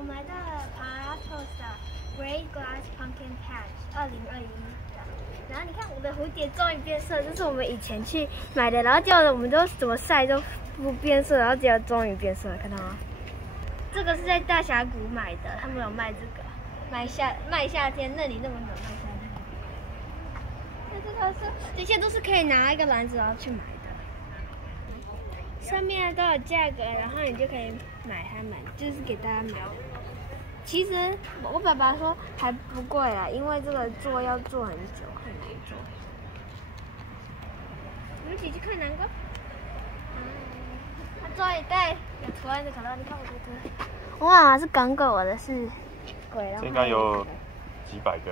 我买到了 Great Glass Pumpkin Patch 2021的。然后你看我的蝴蝶终于变色，这是我们以前去买的，然后结果我们都怎么晒都不变色，然后结果终于变色了，看到吗？这个是在大峡谷买的，他们有卖这个，卖夏天，那里那么冷卖夏天。那这个是这些都是可以拿一个篮子然后去买的，上面都有价格，然后你就可以买它们，就是给大家买。其实我爸爸说还不贵啦，因为这个做要做很久，很难做。我们一起去看南瓜。他终于带有图案的可乐，你看我这个。哇，是刚给我的是鬼了。这应该有几百个。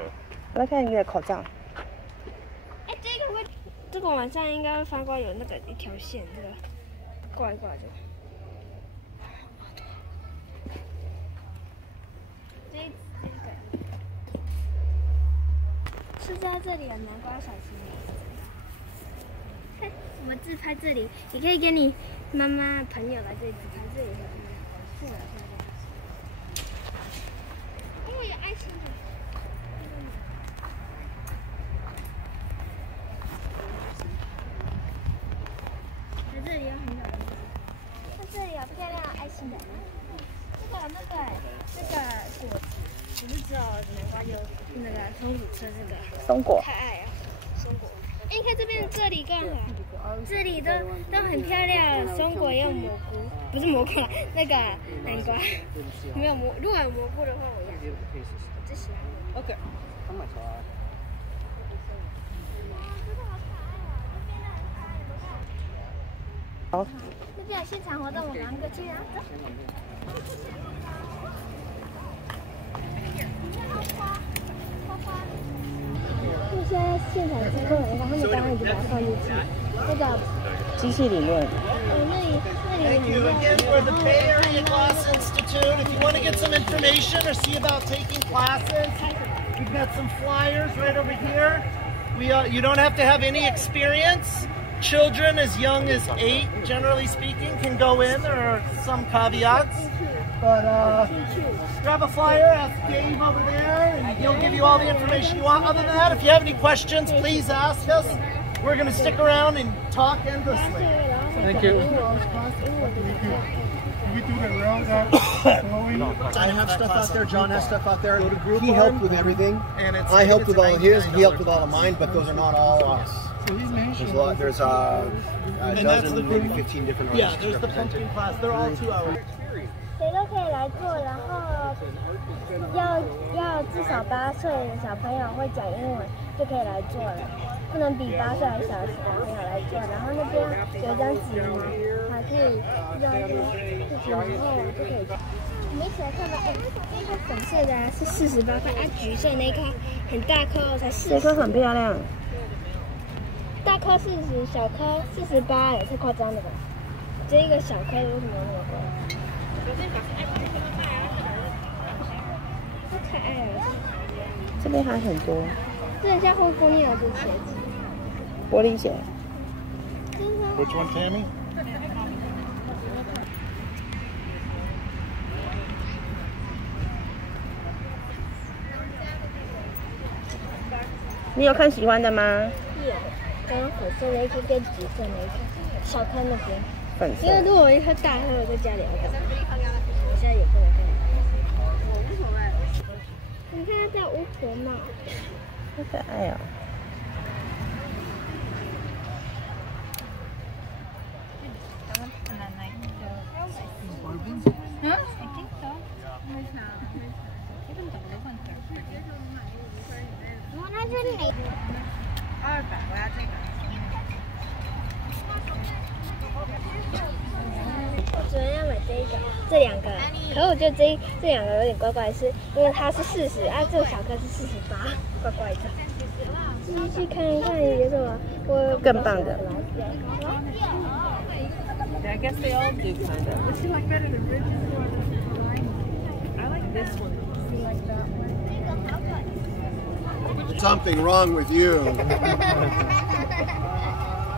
我来看你的口罩。哎，这个晚上应该会发光，有那个一条线，这个挂一挂就。是在这里有南瓜小心点。看，我们自拍这里，你可以跟你妈妈朋友来这里自拍，这里是很漂亮。哦，有爱心的。在这里有很多人。看这里有漂亮的爱心的。这个果子。不是只有南瓜，有那个松鼠吃这个松果，太爱了，松果。哎，你看这里更好，这里都很漂亮，松果也有蘑菇，不是蘑菇，那个南瓜，没有蘑，如果有蘑菇的话，我要。我最喜欢的。OK， 他买出来。哇，这个好可爱哦，那边的很可爱，有没有？好。那边有现场活动，我们两个去啊，走。现在现场机构人，他们刚刚已经把它放进去，那个机器里面。Thank you again for the Bay Area Glass Institute. If you want to get some information or see about taking classes, we've got some flyers right over here. You don't have to have any experience. Children as young as 8, generally speaking, can go in. There are some caveats. But grab a flyer, ask Dave over there, and he'll give you all the information you want. Other than that, if you have any questions, please ask us. We're going to stick around and talk endlessly. Thank you. I have stuff out there. John has stuff out there. He helped with everything. I helped with all of his. He helped with all of mine, but those are not all us. There's a dozen, maybe 15 different artists. Yeah, there's the pumpkin class. They're all 2 hours. 谁都可以来做，然后要至少8岁的小朋友会讲英文就可以来做了，不能比8岁还小的小朋友来做。然后那边有一张纸嘛，还可以让事情，然后就可以。我们一起来看吧。哎，那颗粉色的是48块，橘色那颗很大颗才40。这颗很漂亮。大颗40，小颗48，也是夸张的吧？这一个小颗的为什么那么贵？好可爱啊！这边还很多。这很像灰姑娘的鞋子。玻璃鞋。真的。Which one, Tammy? 你有看喜欢的吗？有，刚刚粉色那一颗跟橘色那一颗，小颗那边。粉色。因为如果我一颗大颗，我在家里要干嘛？我现在也不能干嘛。我无所谓。你看它叫巫婆帽，好可爱哦。那这里200，我要这个。我昨天要买这2个，可是我觉得这2个有点怪怪，是因为它是40，这个小颗是48，怪怪的。继续看一看有什么我更棒的。I guess they all do kind of. Which you like better, the ridges or the line? I like this one. You like that one? Something wrong with you.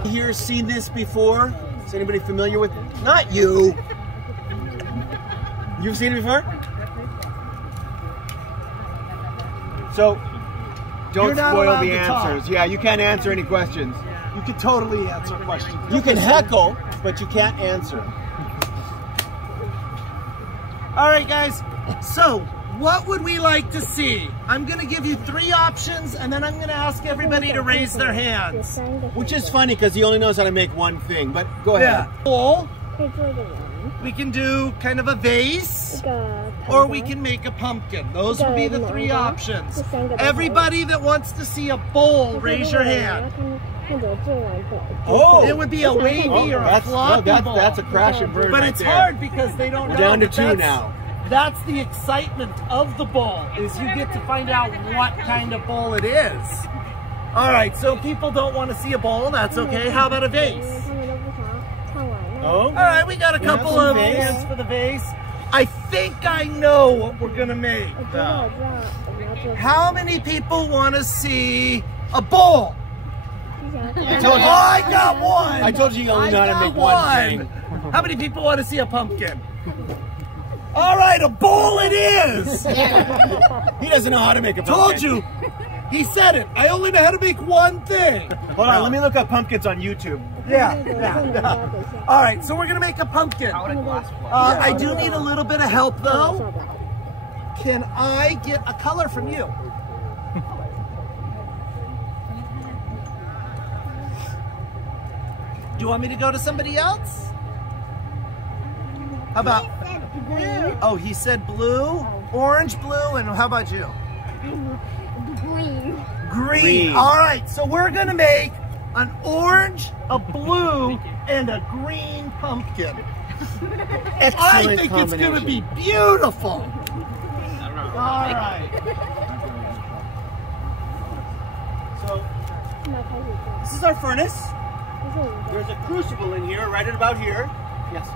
Here, seen this before? Is anybody familiar with it? Not you. You've seen it before? So, don't You're not spoil allowed the to talk. answers. Yeah, you can't answer any questions. You can totally answer questions. You can heckle, but you can't answer. All right, guys. So, what would we like to see? I'm going to give you 3 options, and then I'm going to ask everybody to raise their hands. Which is funny because he only knows how to make one thing. But go ahead. Bowl. We can do kind of a vase, or we can make a pumpkin. Those would be the 3 options. Everybody that wants to see a bowl, raise your hand. Oh, It would be a wavy or a floppy bowl. That's a crashing bird. But right it's there. hard because they don't We're know. down to but 2 that's- now. That's the excitement of the bowl, is you get to find out what kind of bowl it is. All right, so people don't want to see a bowl, that's okay. How about a vase? Oh. All right, we got a couple some of vase. hands for the vase. I think I know what we're gonna make. How many people want to see a bowl? I got one. I told you you only know how to make one thing. How many people want to see a pumpkin? All right, a bowl it is. He doesn't know how to make a pumpkin. Told you. He said it. I only know how to make one thing. Hold on, let me look up pumpkins on YouTube. Yeah. All right, so we're gonna make a pumpkin. I do need a little bit of help though. Can I get a color from you? Do you want me to go to somebody else? How about? Oh, he said blue, orange, blue, and how about you? Green. Green. All right, so we're gonna make an orange, a blue, and a green pumpkin. I Excellent think it's gonna be beautiful. All right. So, this is our furnace. There's a crucible in here, right at about here. Yes.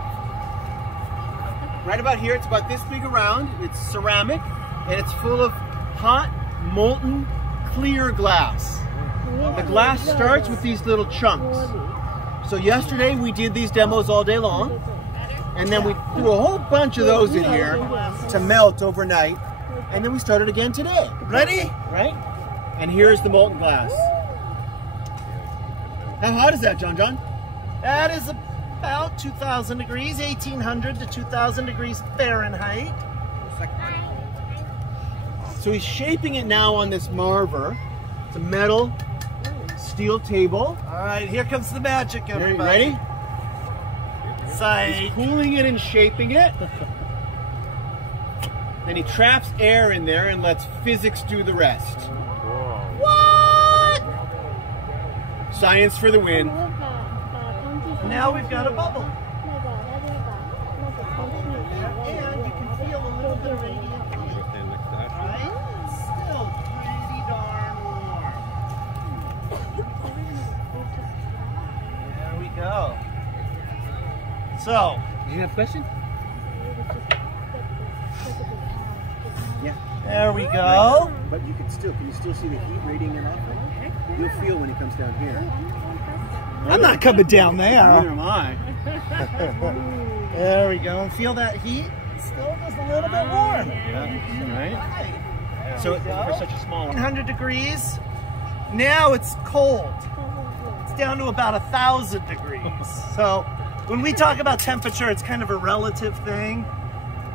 Right about here, it's about this big around. It's ceramic, and it's full of hot, molten, clear glass. The glass starts with these little chunks. So yesterday we did these demos all day long, and then we threw a whole bunch of those in here to melt overnight, and then we started again today. Ready? Right? And here's the molten glass. How hot is that, John? That is about 2,000 degrees, 1,800 to 2,000 degrees Fahrenheit. So he's shaping it now on this marver. It's a metal steel table. All right, here comes the magic, Are you everybody. ready? Sight. He's cooling it and shaping it. Then he traps air in there and lets physics do the rest. What? Science for the win. Now we've got a bubble. And you can feel a little bit of radiant heat. Right? It's still pretty darn warm. There we go. So, Do you have a question? Yeah. there we go. But you can you still see the heat radiating off it? You'll feel when it comes down here. I'm not coming down Neither there. am I. There we go. And feel that heat? It's still just a little bit warm. Right? Right. So for such a small 100 degrees. Now it's cold. It's down to about 1,000 degrees. So when we talk about temperature, it's kind of a relative thing.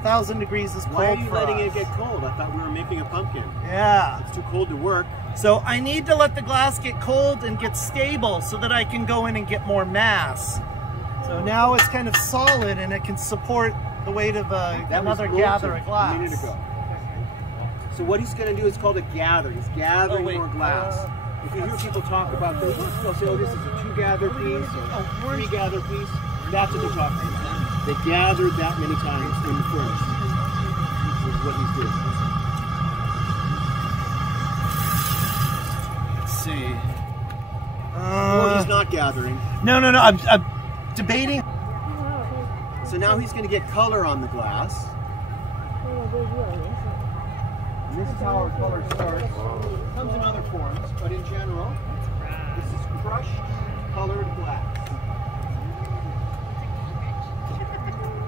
1,000 degrees is cold. Why are you for letting us. it get cold? I thought we were making a pumpkin. Yeah. It's too cold to work. So I need to let the glass get cold and get stable so that I can go in and get more mass. So now it's kind of solid and it can support the weight of another gather of glass. A minute ago. So what he's going to do is called a gather. He's gathering more glass. If you hear people talk about this, they'll say, oh, this is a 2-gather piece or a 3-gather piece. That's what they're talking about. They gathered that many times in the furnace. This is what he's doing. Let's see. Or he's not gathering. No. I'm debating. So now he's going to get color on the glass. And this is how our color starts. It comes in other forms, but in general, this is crushed, colored glass.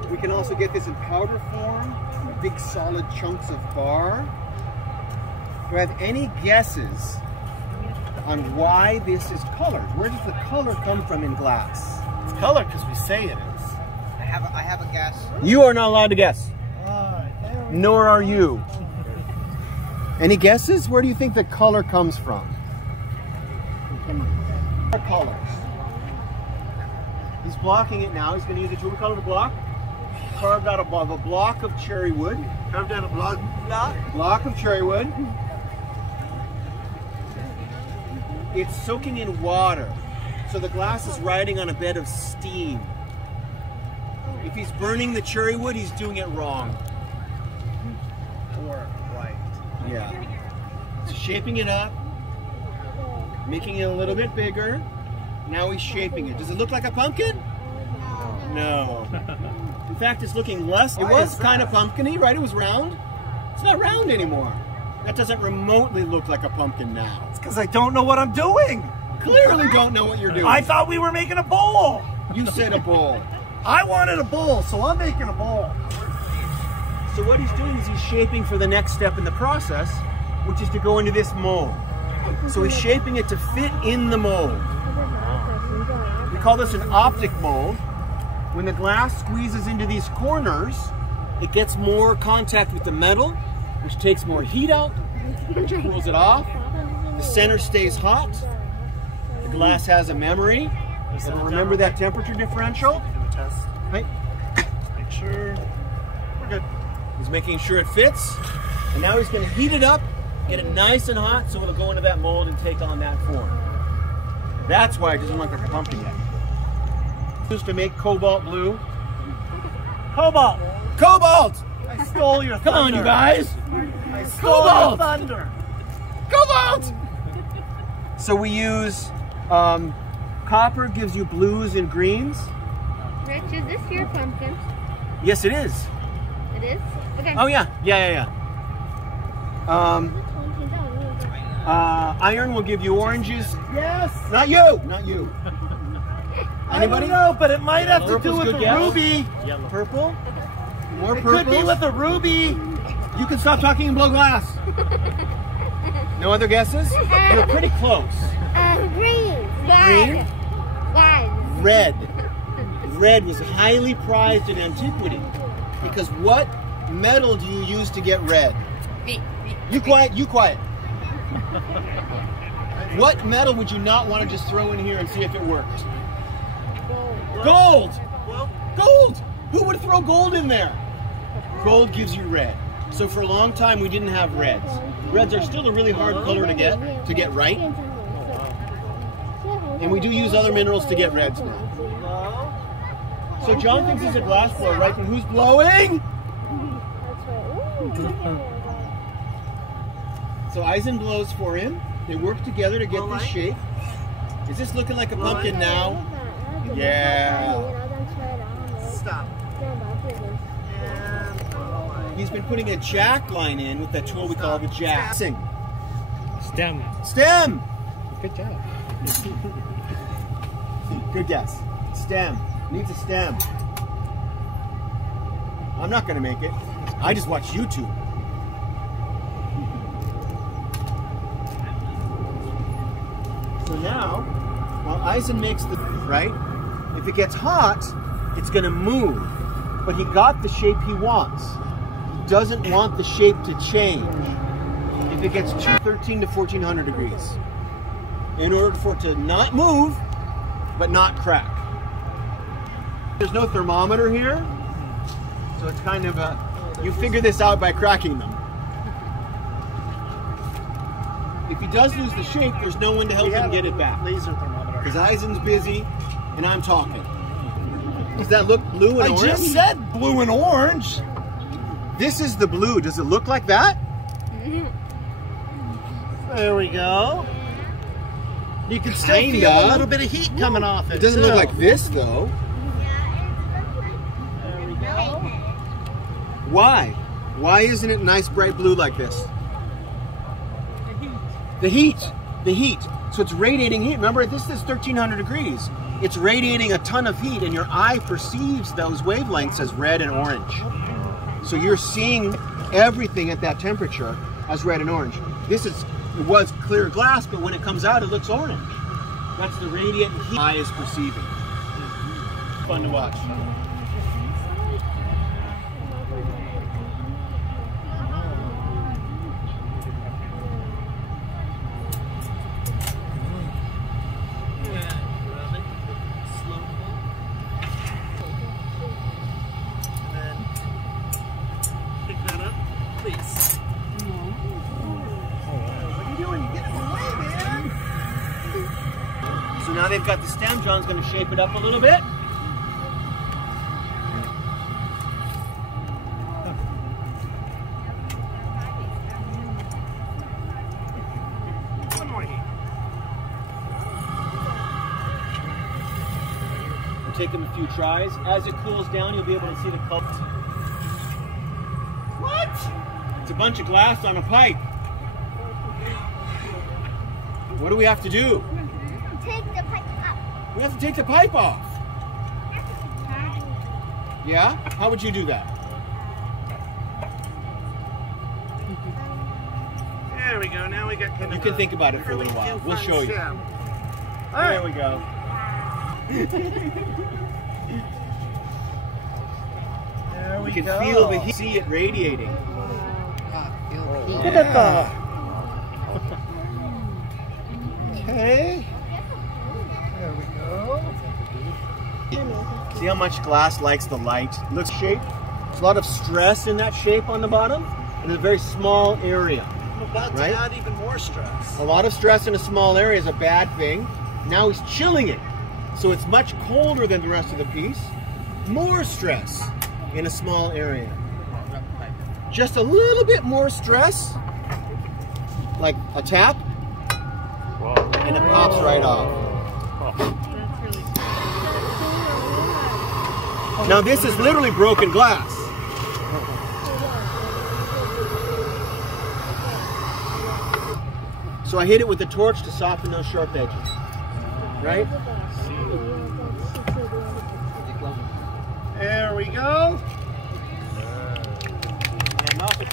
We can also get this in powder form, big solid chunks of bar. Do you have any guesses on why this is colored? Where does the color come from in glass? It's colored because we say it is. I have a guess. You are not allowed to guess. Nor are you. Any guesses? Where do you think the color comes from? Colors. He's blocking it now. He's going to use a tool. We call it a block. Carved out of a block of cherry wood. Carved out a Block of cherry wood. It's soaking in water. So the glass is riding on a bed of steam. If he's burning the cherry wood, he's doing it wrong. or right. Yeah. So shaping it up, making it a little bit bigger. Now he's shaping it. Does it look like a pumpkin? No. In fact, it's looking less. It was kind of pumpkin-y, right? It was round. It's not round anymore. That doesn't remotely look like a pumpkin now. It's because I don't know what I'm doing. Clearly don't know what you're doing. I thought we were making a bowl. You said a bowl. I wanted a bowl, so I'm making a bowl. So what he's doing is he's shaping for the next step in the process, which is to go into this mold. So he's shaping it to fit in the mold. We call this an optic mold. When the glass squeezes into these corners, it gets more contact with the metal, which takes more heat out, which cools it off. The center stays hot. The glass has a memory. It'll remember that temperature differential. Do a test. Right. Make sure we're good. He's making sure it fits. And now he's going to heat it up, get it nice and hot, so it'll go into that mold and take on that form. That's why it doesn't look like a pumpkin yet. Used to make cobalt blue. Cobalt. Cobalt! I stole your thunder. Come on, you guys! I stole your thunder. Cobalt! So we use copper gives you blues and greens. Rich, is this your pumpkin? Yes, it is. It is? Okay. Oh yeah, yeah. Iron will give you oranges. Yes. Not you. Not you. Anybody? I don't know, but it might have to do Purple's with good the guess. ruby. Yellow. Purple. More It purple. could be with the ruby. You can stop talking and blow glass. No other guesses? You're pretty close. Green. Green? Red. Red. Red was highly prized in antiquity because what metal do you use to get red? You quiet. You quiet. What metal would you not want to just throw in here and see if it worked? Gold! Gold! Who would throw gold in there? Gold gives you red. So for a long time we didn't have reds. Reds are still a really hard color to get right. And we do use other minerals to get reds now. So John thinks he's a glass blower, right? And who's blowing? So Eisen blows for him. They work together to get this shape. Is this looking like a pumpkin now? Yeah. Stop. He's been putting a jack line in with that tool we call the jack. Sing. Stem. Stem! Good job. Good guess. Stem. Needs a stem. I'm not going to make it. I just watch YouTube. So now, while Eisen makes the, right? If it gets hot, it's going to move. But he got the shape he wants. He doesn't want the shape to change. If it gets 13 to 1400 degrees. In order for it to not move, but not crack. There's no thermometer here. So it's kind of a, you figure this out by cracking them. If he does lose the shape, there's no one to help him get it back. Laser thermometer. Because Eisen's busy and I'm talking. Does that look blue and orange? I just said blue and orange. This is the blue. Does it look like that? There we go. You can still feel a little bit of heat coming off it. It doesn't look like this though. There we go. Why? Why isn't it nice bright blue like this? The heat. The heat. So it's radiating heat. Remember, this is 1300 degrees. It's radiating a ton of heat and your eye perceives those wavelengths as red and orange. So you're seeing everything at that temperature as red and orange. It was clear glass, but when it comes out, it looks orange. That's the radiant heat eye is perceiving. Fun to watch. So now they've got the stem, John's going to shape it up a little bit. One more here. We'll take them a few tries. As it cools down, you'll be able to see the color. What? It's a bunch of glass on a pipe. What do we have to do? Take the pipe up. We have to take the pipe off. Yeah? How would you do that? There we go. Now we got kind of. You can think about it for a little while. We'll show you. All right. There we go. There we You can go. feel the heat, see it radiating. Beautiful. Okay. There we go. See how much glass likes the light? Looks shape. There's a lot of stress in that shape on the bottom in a very small area. I'm about Right? to add even more stress. A lot of stress in a small area is a bad thing. Now he's chilling it. So it's much colder than the rest of the piece. More stress in a small area. Just a little bit more stress, like a tap, and it pops right off. Now this is literally broken glass. So I hit it with the torch to soften those sharp edges, right? There we go. And off it.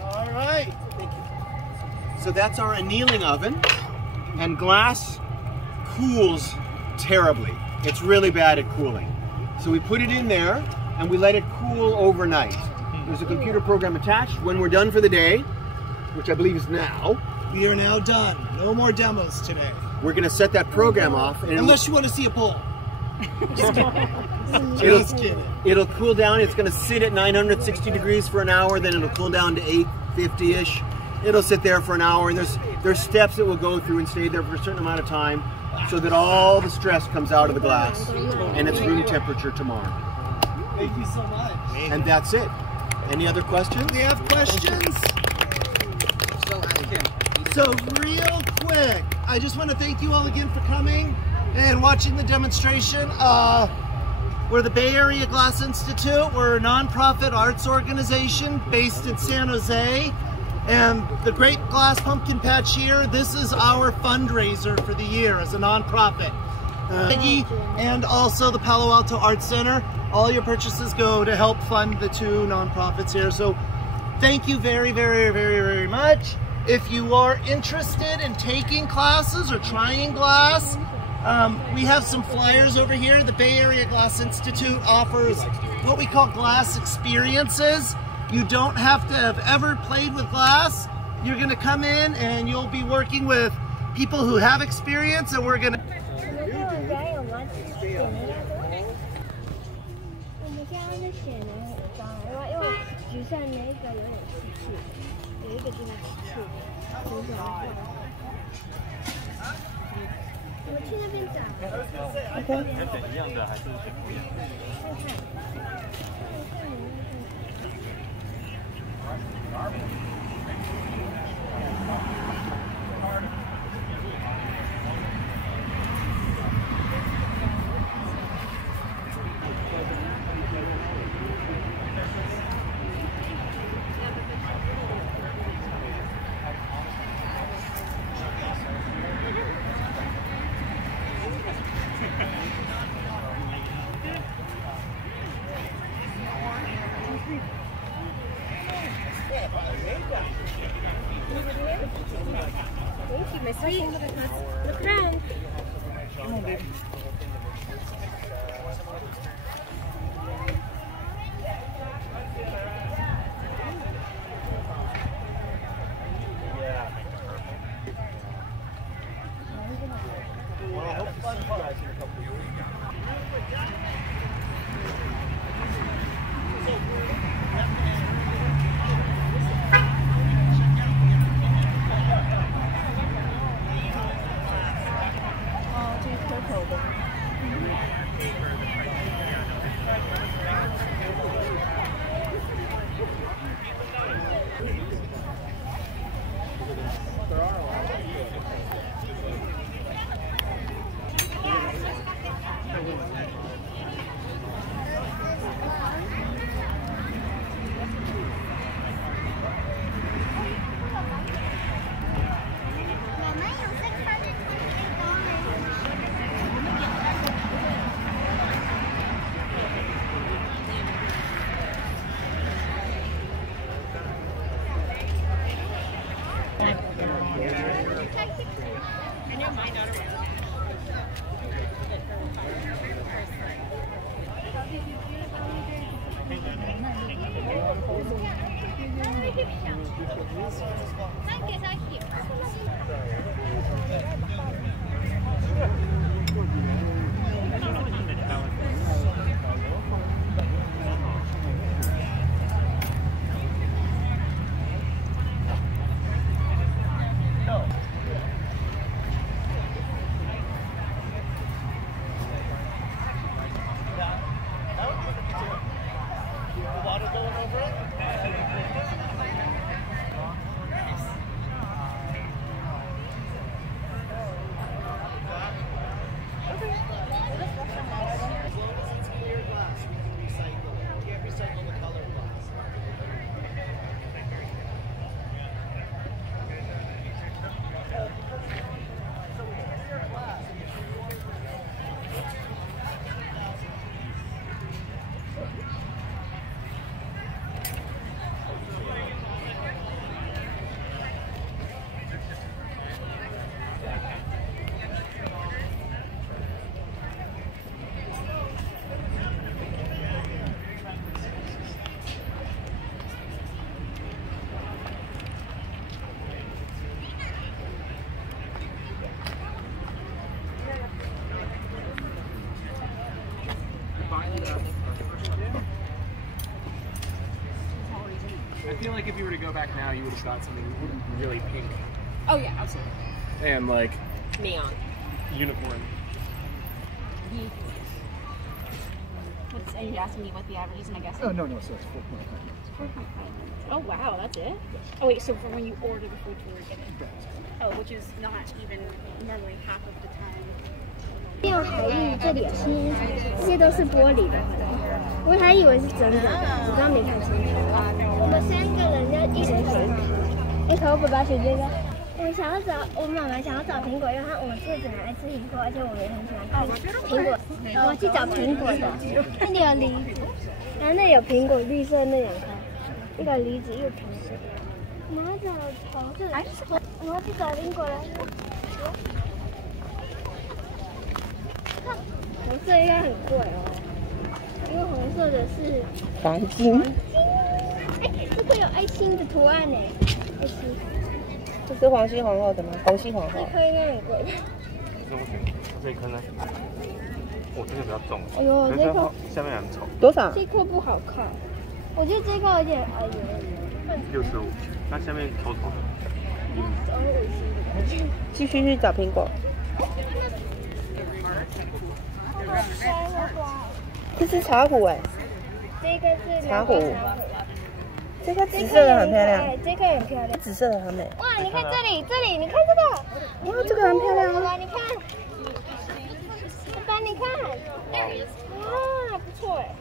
All right. So that's our annealing oven, and glass cools terribly. It's really bad at cooling. So we put it in there and we let it cool overnight. There's a computer program attached. When we're done for the day, which I believe is now, We are now done. No more demos today. we're going to set that program off. And Unless you want to see a bull. Just kidding. it'll cool down. It's going to sit at 960 degrees for an hour. Then it'll cool down to 850-ish. It'll sit there for an hour. And there's steps it will go through and stay there for a certain amount of time so that all the stress comes out of the glass and it's room temperature tomorrow. Thank you so much. And that's it. Any other questions? We have questions? So real quick, I just want to thank you all again for coming and watching the demonstration. We're the Bay Area Glass Institute. We're a nonprofit arts organization based in San Jose. And the Great Glass Pumpkin Patch here, this is our fundraiser for the year as a nonprofit. And also the Palo Alto Arts Center. All your purchases go to help fund the two nonprofits here. So thank you very, very, very, very much. If you are interested in taking classes or trying glass, we have some flyers over here. The Bay Area Glass Institute offers what we call glass experiences. You don't have to have ever played with glass. You're gonna come in and you'll be working with people who have experience, and we're gonna... my sweet. Look around. Come on, baby. Well, I hope to see you guys in a couple of years. I feel like if you were to go back now, you would have got something really pink. Oh yeah, absolutely. And like Neon. unicorn. Are you asking me what the average is, and I guess? Oh no, so it's 4.5 minutes. 4.5 minutes. Oh wow, that's it? Oh wait, so from when you order the food to get it? Oh, which is not even normally half of the time. 没有海芋，这里有心，这些都是玻璃的，我还以为是真的，我刚没看清楚。我们3个人要一人选一口。可我爸爸选这个。我妈妈想要找苹果，因为我们兔子很爱吃苹果，而且我们也很喜欢吃苹果。我去找苹果的，那里有梨子，然后那里有苹果，绿色那2颗，一个梨子，一个苹果。我们要找红色的，我要去找苹果了。红色应该很贵哦，因为红色的是黄金。哎，这个有爱心的图案呢，爱心。这是黄心皇后的吗？红心皇后。这颗应该很贵。这不行，这一颗呢？我这个比较重。哎呦，这颗下面很丑。多少？这颗不好看，我觉得这颗有点哎呦。65，那下面丑丑的。继续去找苹果。这是茶壶哎。这个是茶壶。这个紫色的很漂亮，这个很漂亮，紫色的很美。哇，你看这里，你看这个，哇，这个很漂亮哦。你看，爸爸你看，哇，不错哎。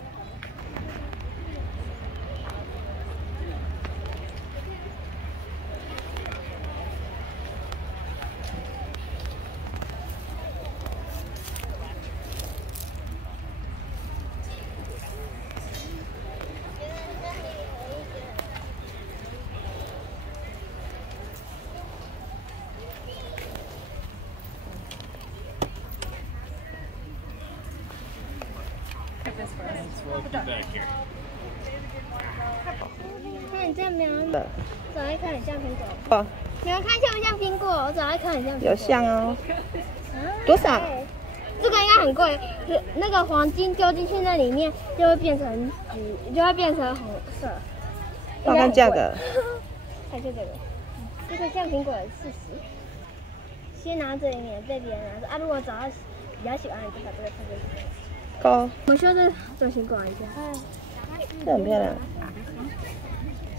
看你这样没有？长得看很像苹果。哦，你们看像不像苹果？我长得看很像苹果。有像哦。多少？这个应该很贵，那个黄金丢进去那里面就会变成橘，就会变成红色。我看价格。看这个，这个像苹果的40。先拿这里面，被别人拿着啊。如果找到比较喜欢的，就把这个放进去。高。我需要再转型管一下。这很漂亮。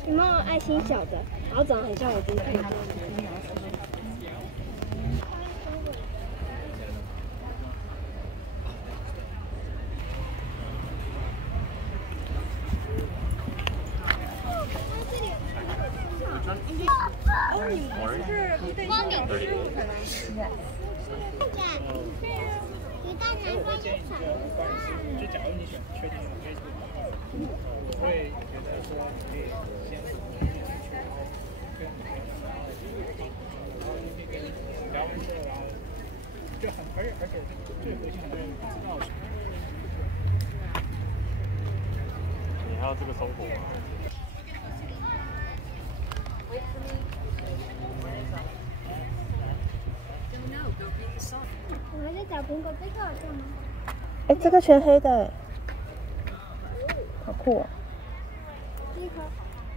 有没有爱心小的？然后长得很像我今天。就假如你选确定用 Facebook 的话，我会觉得说可以先进去，然后跟然后就可以聊完之后，然后就很而且最核心很多人不知道。你还有这个收获吗？我还在找苹果，这个好像吗？哎，这个全黑的，好酷哦！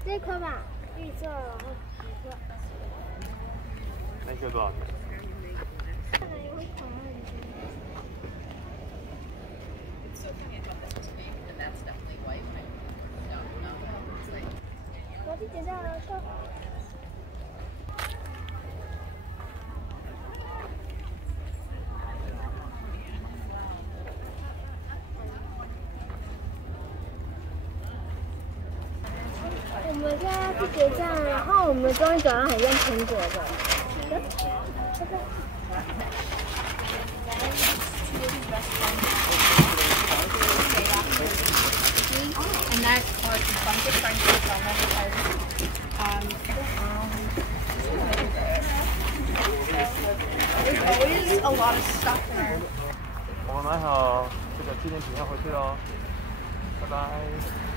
这一颗吧，绿色，然后橘色。那颗多少钱？我去捡到了，够。我们现在去结账，然后我们终于找到很像苹果的。And that's for some different there's always a lot of stuff there. 我们买好这个纪念品要回去喽，拜拜。